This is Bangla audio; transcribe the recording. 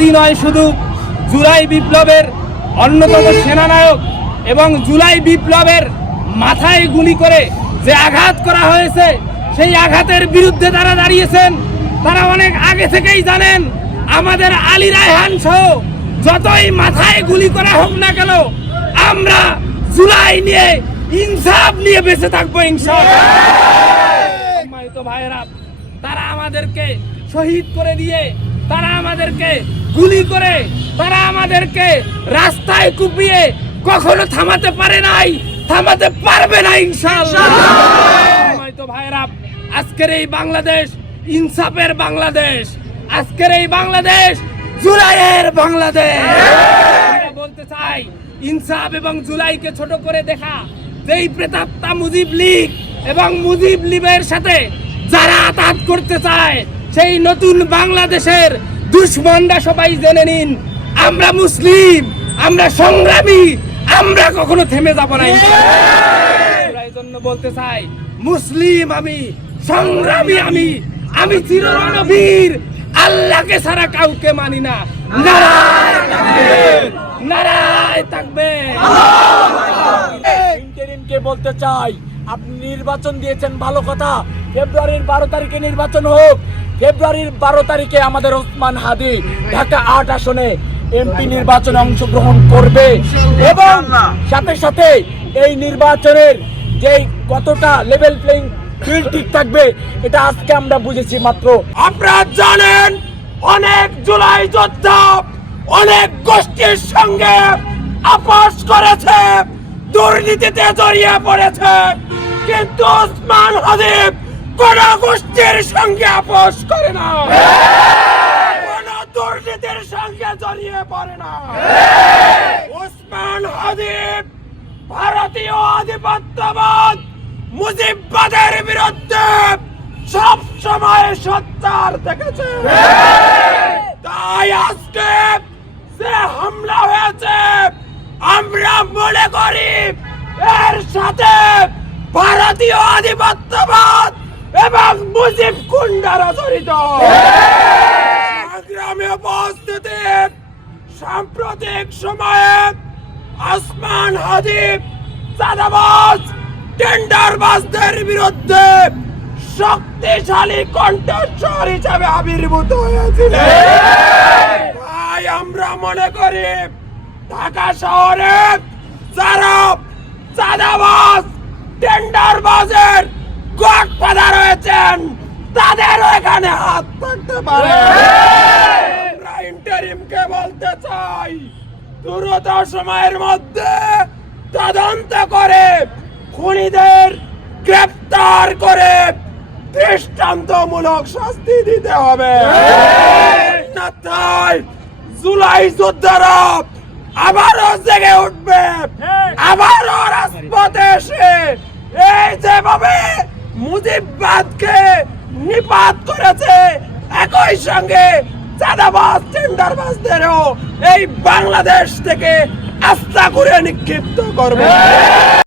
হাদি নয় শুধু, জুলাই বিপ্লবের অন্যতম সেনানায়ক এবং জুলাই বিপ্লবের মাথায় গুলি করে যে আঘাত করা হয়েছে সেই আঘাতের বিরুদ্ধে তারা দাঁড়িয়েছেন। তারা অনেক আগে থেকেই জানেন আমাদের আলী রায়হান সহ যতই মাথায় গুলি করা হোক না কেন আমরা জুলাই নিয়ে ইনসাফ নিয়ে বেঁচে থাকবো ইনশাআল্লাহ। সম্মানিত ভাইয়েরা, তারা আমাদেরকে শহীদ করে দিয়ে, তারা আমাদেরকে গুলি করে, তারা আমাদেরকে রাস্তায় কুপিয়ে কখনো থামাতে পারে নাই, থামাতে পারবে না ইনশাআল্লাহ। সম্মানিত ভাইয়েরা, আজকের এই বাংলাদেশ ইনসাফের বাংলাদেশ, আজকের এই বাংলাদেশ জুলাইয়ের বাংলাদেশ। আমরা বলতে চাই ইনসাফ এবং জুলাইকে ছোট করে দেখা, যেই প্রেতাত্মা মুজিব লীগ এবং মুজিব লীগের সাথে যারা আঘাত করতে চায় সেই নতুন বাংলাদেশের দুশ্মনরা সবাই জেনে নিন আমরা মুসলিম, আমরা সংগ্রামী, আমরা কখনো থেমে যাব না। এই জন্য বলতে চাই মুসলিম আমি, সংগ্রামী আমি, আমি চিররণবীর, আল্লাহকে ছাড়া কাউকে মানি না। নারায়ে তাকবীর, নারায়ে তাকবীর। ইন্টারিমকে বলতে চাই আপনি নির্বাচন দিয়েছেন ভালো কথা, ফেব্রুয়ারির 12 তারিখে নির্বাচন হোক। ফেব্রুয়ারির 12 তারিখে আমাদের ওসমান হাদি ঢাকা 8 আসনে এমপি নির্বাচনে অংশগ্রহণ করবে এবং সাথে সাথে এই নির্বাচনের যে কতটা লেভেল প্লেইং ফিল্ড ঠিক থাকবে এটা আজকে আমরা বুঝেছি মাত্র। আপনারা জানেন অনেক জুলাই যোদ্ধা অনেক গোষ্ঠীর সঙ্গে আপোষ করেছে, দুর্নীতিতে জড়িয়ে পড়েছে, কিন্তু ওসমান হাদি কোন গোষ্ঠীর সঙ্গে আপোষ করে না, কোন দুর্নীতির সঙ্গে জড়িয়ে পড়ে না। ওসমান হাদি ভারতীয় আধিপত্যবাদ মুজিববাদের বিরুদ্ধে সব সময় সোচ্চার থেকেছে। তাই আজকে যে হামলা হয়েছে আমরা মনে করি এর সাথে ভারতীয় আধিপত্যবাদ এবং মুজিব গুন্ডারা জড়িত। সংগ্রামে উপস্থিতি সাম্প্রতিক সময়ে ওসমান হাদি চাঁদাবাজ টেন্ডারবাজদের বিরুদ্ধে শক্তিশালী কণ্ঠস্বর হিসাবে আবির্ভূত হয়েছিল। তাই আমরা মনে করি ঢাকা শহরে যারা চাঁদাবাজ টেন্ডারবাজের গডফাদার রয়েছেন তাদেরও এখানে হাত থাকতে পারে। আমরা ইন্টারিমকে বলতে চাই দ্রুত সময়ের মধ্যে তদন্ত করে খুনিদের গ্রেফতার করে দৃষ্টান্তমূলক শাস্তি দিতে হবে। তাই জুলাই যোদ্ধারা আবারও জেগে উঠবে, আবারও রাজপথে এসে এই যেভাবে মুজিববাদকে নিপাত করেছে একই সঙ্গে চাঁদাবাজ টেন্ডারবাজদেরও এই বাংলাদেশ থেকে আস্থা করে নিক্ষিপ্ত করবে।